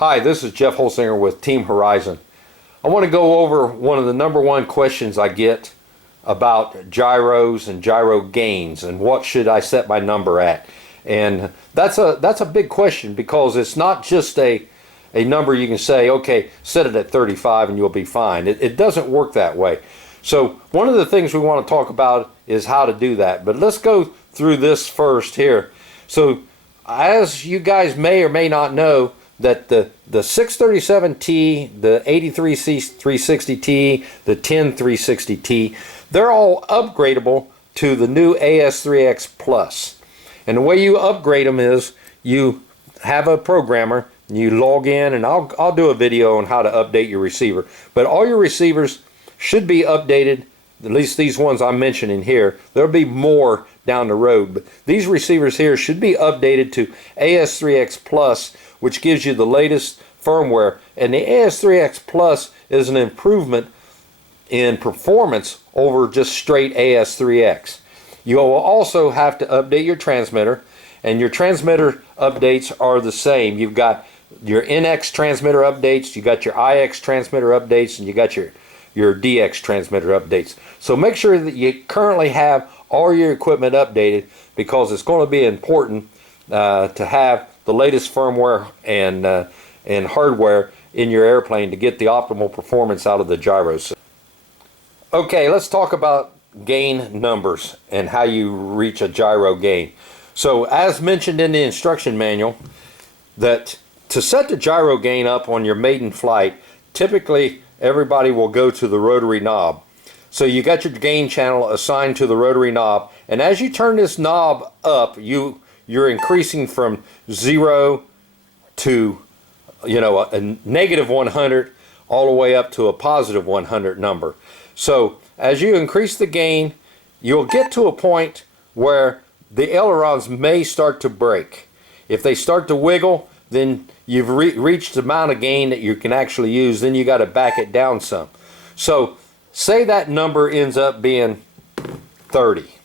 Hi, this is Jeff Holsinger with Team Horizon. I want to go over one of the #1 questions I get about gyros and gyro gains and what should I set my number at. And that's a big question, because it's not just a number you can say, okay, set it at 35 and you'll be fine. It doesn't work that way. So one of the things we want to talk about is how to do that. But let's go through this first here. So as you guys may or may not know, that the 637T, the 83C360T, the 10360T, they're all upgradable to the new AS3X Plus. And the way you upgrade them is you have a programmer, you log in, and I'll do a video on how to update your receiver. But all your receivers should be updated, at least these ones I'm mentioning here. There'll be more down the road, but these receivers here should be updated to AS3X Plus, which gives you the latest firmware. And the AS3X Plus is an improvement in performance over just straight AS3X. You will also have to update your transmitter, and your transmitter updates are the same. You've got your NX transmitter updates, you got your IX transmitter updates, and you got your DX transmitter updates. So make sure that you currently have all your equipment updated, because it's going to be important to have the latest firmware and hardware in your airplane to get the optimal performance out of the gyros. Okay, let's talk about gain numbers and how you reach a gyro gain. So as mentioned in the instruction manual, that to set the gyro gain up on your maiden flight, typically everybody will go to the rotary knob. So you got your gain channel assigned to the rotary knob, and as you turn this knob up, you're increasing from 0 to, you know, a -100 all the way up to a +100 number. So as you increase the gain, you'll get to a point where the ailerons may start to break. If they start to wiggle, then you've reached the amount of gain that you can actually use. Then you got to back it down some. So say that number ends up being 30.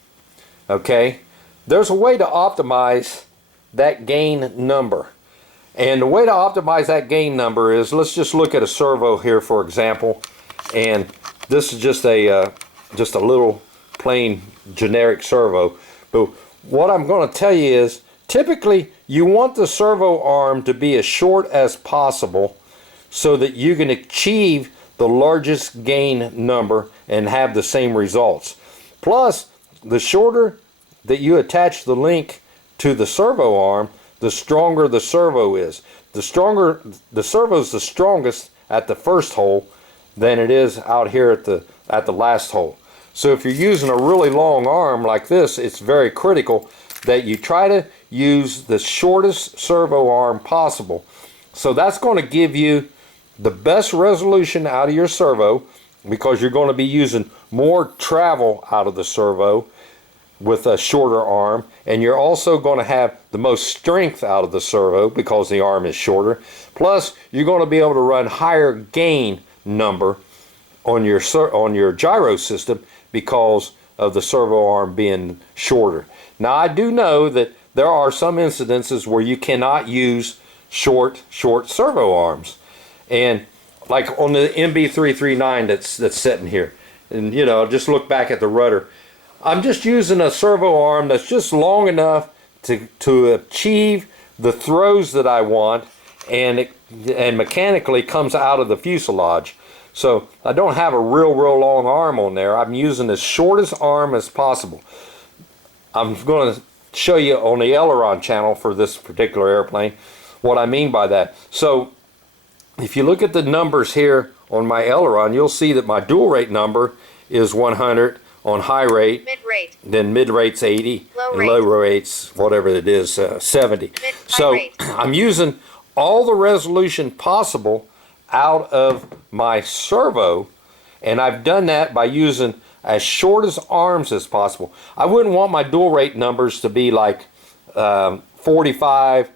Okay, there's a way to optimize that gain number. And the way to optimize that gain number is, let's just look at a servo here, for example. And this is just a little plain generic servo. But what I'm going to tell you is, typically you want the servo arm to be as short as possible so that you can achieve the largest gain number and have the same results. Plus, the shorter that you attach the link to the servo arm, the stronger the servo is. The servo is the strongest at the first hole than it is out here at the last hole. So if you're using a really long arm like this, it's very critical that you try to use the shortest servo arm possible. So that's going to give you the best resolution out of your servo, because you're going to be using more travel out of the servo with a shorter arm, and you're also going to have the most strength out of the servo because the arm is shorter. Plus, you're going to be able to run higher gain number on your gyro system because of the servo arm being shorter. Now, I do know that there are some incidences where you cannot use short servo arms, and like on the MB339 that's sitting here, and you know, just look back at the rudder. I'm just using a servo arm that's just long enough to achieve the throws that I want, and mechanically comes out of the fuselage. So I don't have a real long arm on there. I'm using the shortest arm as possible. I'm going to show you on the aileron channel for this particular airplane what I mean by that. So if you look at the numbers here on my aileron, you'll see that my dual rate number is 100 on high rate, mid-rate, then mid-rate's 80, and low rate's whatever it is, 70. So I'm using all the resolution possible out of my servo, and I've done that by using as short as arms as possible. I wouldn't want my dual rate numbers to be like 45,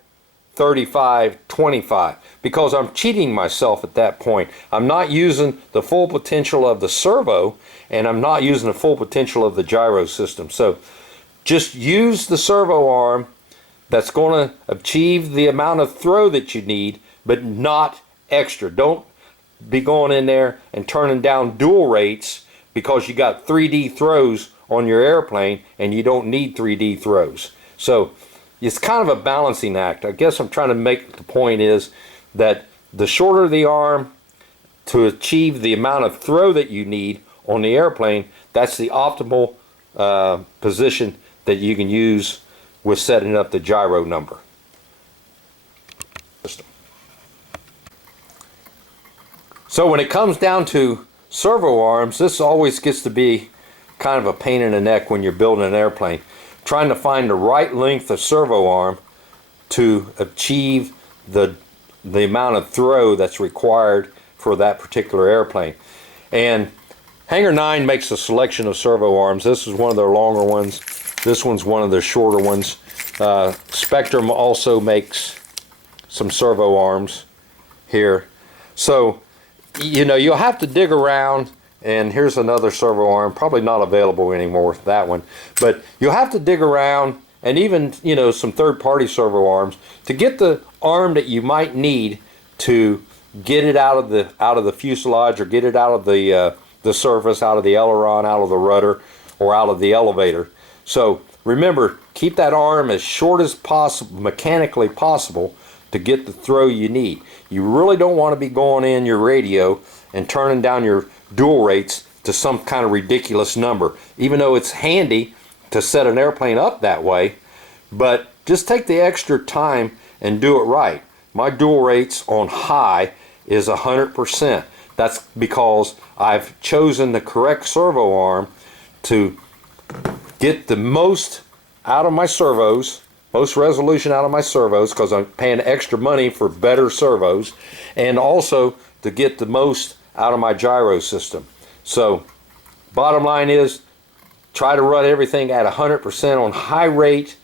35, 25, because I'm cheating myself at that point. I'm not using the full potential of the servo, and I'm not using the full potential of the gyro system. So just use the servo arm that's going to achieve the amount of throw that you need, but not extra. Don't be going in there and turning down dual rates because you got 3D throws on your airplane and you don't need 3D throws. So it's kind of a balancing act. I guess I'm trying to make the point is that the shorter the arm to achieve the amount of throw that you need on the airplane, that's the optimal position that you can use with setting up the gyro number. So when it comes down to servo arms, this always gets to be kind of a pain in the neck when you're building an airplane. Trying to find the right length of servo arm to achieve the amount of throw that's required for that particular airplane. And Hangar 9 makes a selection of servo arms. This is one of their longer ones. This one's one of their shorter ones. Spektrum also makes some servo arms here. So, you know, you'll have to dig around, and here's another servo arm, probably not available anymore, that one. But you'll have to dig around, and even, you know, some third-party servo arms to get the arm that you might need to get it out of the fuselage, or get it out of the surface, out of the aileron, out of the rudder, or out of the elevator. So remember, keep that arm as short as possible, mechanically possible, to get the throw you need. You really don't want to be going in your radio and turning down your dual rates to some kind of ridiculous number, even though it's handy to set an airplane up that way. But just take the extra time and do it right. My dual rates on high is 100%. That's because I've chosen the correct servo arm to get the most out of my servos, most resolution out of my servos, because I'm paying extra money for better servos, and also to get the most out of my gyro system. So bottom line is, try to run everything at 100% on high rate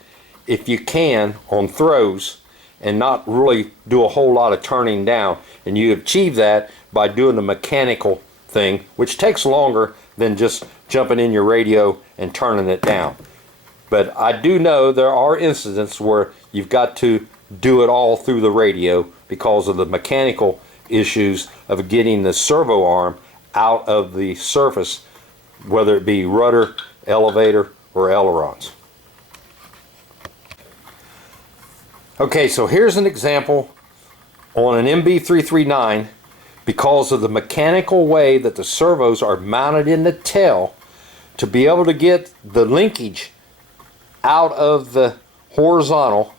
if you can on throws, and not really do a whole lot of turning down. And you achieve that by doing the mechanical thing, which takes longer than just jumping in your radio and turning it down. But I do know there are incidents where you've got to do it all through the radio because of the mechanical issues of getting the servo arm out of the surface, whether it be rudder, elevator, or ailerons. Okay, so here's an example on an MB339. Because of the mechanical way that the servos are mounted in the tail, to be able to get the linkage out of the horizontal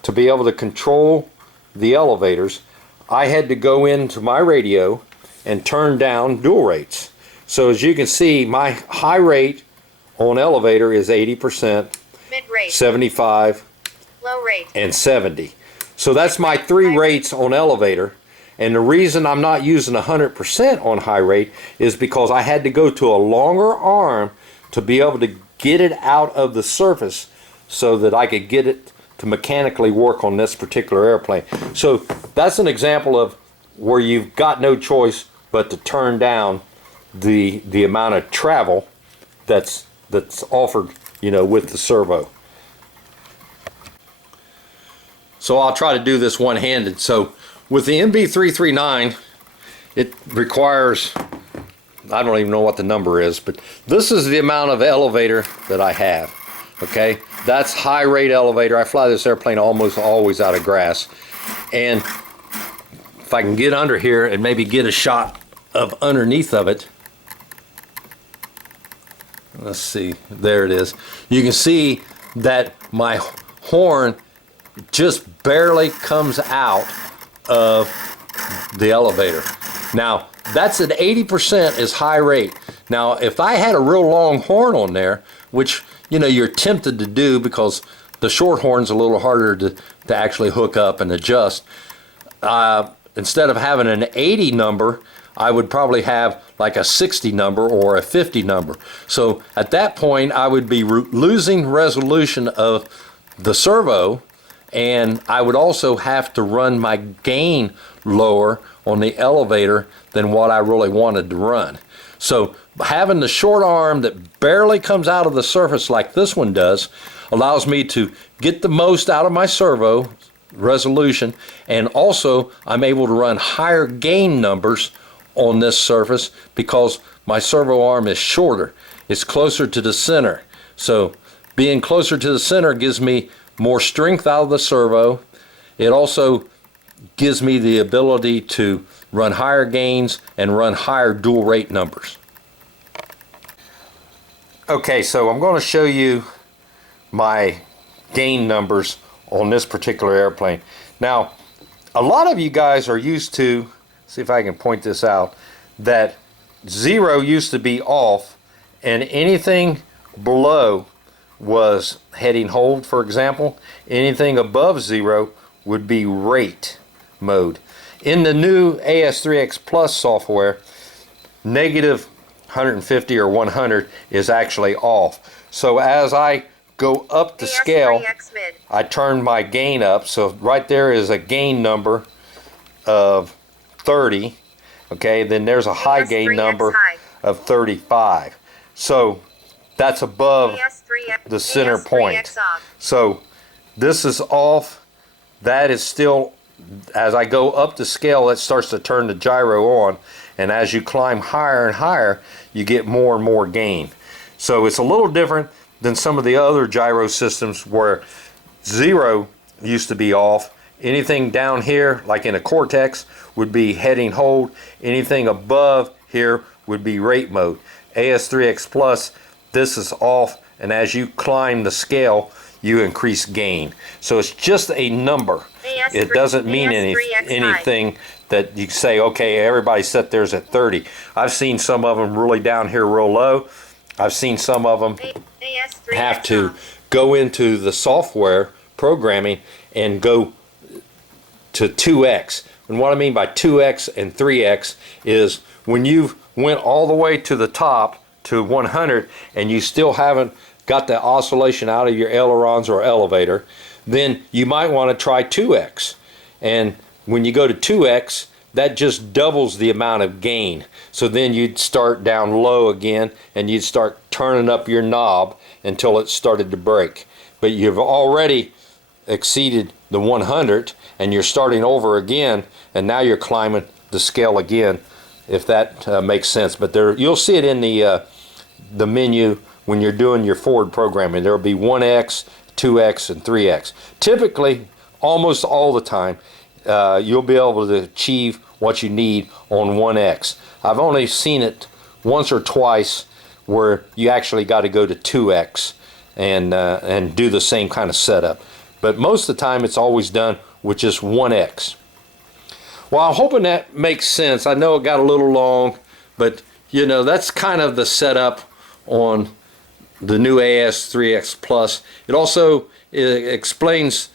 to be able to control the elevators, I had to go into my radio and turn down dual rates. So as you can see, my high rate on elevator is 80%, mid-rate, 75, low rate, and 70. So that's my three rates on elevator. And the reason I'm not using 100% on high rate is because I had to go to a longer arm to be able to get it out of the surface so that I could get it to mechanically work on this particular airplane. So that's an example of where you've got no choice but to turn down the amount of travel that's offered, you know, with the servo. So I'll try to do this one-handed. So with the MB339, it requires, I don't even know what the number is, but this is the amount of elevator that I have. Okay, that's high rate elevator. I fly this airplane almost always out of grass. And if I can get under here and maybe get a shot of underneath of it, let's see, there it is. You can see that my horn just barely comes out of the elevator. Now that's at 80% is high rate. Now if I had a real long horn on there, which you know you're tempted to do because the short horn's a little harder to actually hook up and adjust, instead of having an 80 number, I would probably have like a 60 number or a 50 number. So at that point I would be losing resolution of the servo, and I would also have to run my gain lower on the elevator than what I really wanted to run. So having the short arm that barely comes out of the surface like this one does allows me to get the most out of my servo resolution, and also I'm able to run higher gain numbers on this surface because my servo arm is shorter. It's closer to the center. So being closer to the center gives me more strength out of the servo. It also gives me the ability to run higher gains and run higher dual rate numbers. Okay, so I'm going to show you my gain numbers on this particular airplane. Now, a lot of you guys are used to, see if I can point this out, that 0 used to be off and anything below was heading hold, for example. Anything above 0 would be rate mode. In the new AS3X Plus software, negative 150 or 100 is actually off. So as I go up the scale, I turn my gain up. So right there is a gain number of 30. Okay, then there's a high gain number of 35. So that's above the center point. So this is off. That is still, as I go up the scale, it starts to turn the gyro on. And as you climb higher and higher, you get more and more gain. So it's a little different than some of the other gyro systems where 0 used to be off. Anything down here, like in a Cortex, would be heading hold. Anything above here would be rate mode. AS3X Plus, this is off, and as you climb the scale, you increase gain. So it's just a number. It doesn't mean anything that you say, okay, everybody set theirs at 30. I've seen some of them really down here real low. I've seen some of them have to go into the software programming and go to 2x. And what I mean by 2x and 3x is when you've went all the way to the top to 100 and you still haven't got the oscillation out of your ailerons or elevator, then you might want to try 2x. And when you go to 2x, that just doubles the amount of gain. So then you'd start down low again and you'd start turning up your knob until it started to break. But you've already exceeded the 100 and you're starting over again, and now you're climbing the scale again, if that makes sense. But there, you'll see it in the menu when you're doing your forward programming. There will be 1x, 2x, and 3x. Typically, almost all the time, you'll be able to achieve what you need on 1x. I've only seen it once or twice where you actually got to go to 2x and do the same kind of setup. But most of the time it's always done with just 1x. Well, I'm hoping that makes sense. I know it got a little long, but you know, that's kind of the setup on the new AS3X Plus. It also explains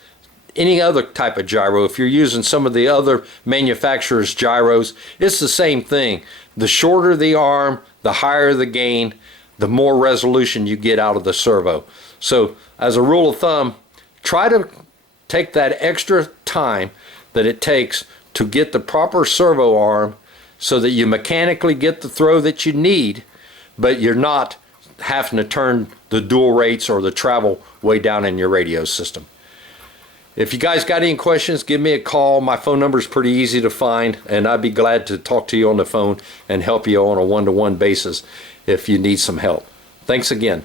any other type of gyro. If you're using some of the other manufacturers' gyros, it's the same thing. The shorter the arm, the higher the gain, the more resolution you get out of the servo. So as a rule of thumb, try to take that extra time that it takes to get the proper servo arm so that you mechanically get the throw that you need, but you're not having to turn the dual rates or the travel way down in your radio system. If you guys got any questions, give me a call. My phone number is pretty easy to find, and I'd be glad to talk to you on the phone and help you on a one-to-one basis if you need some help. Thanks again.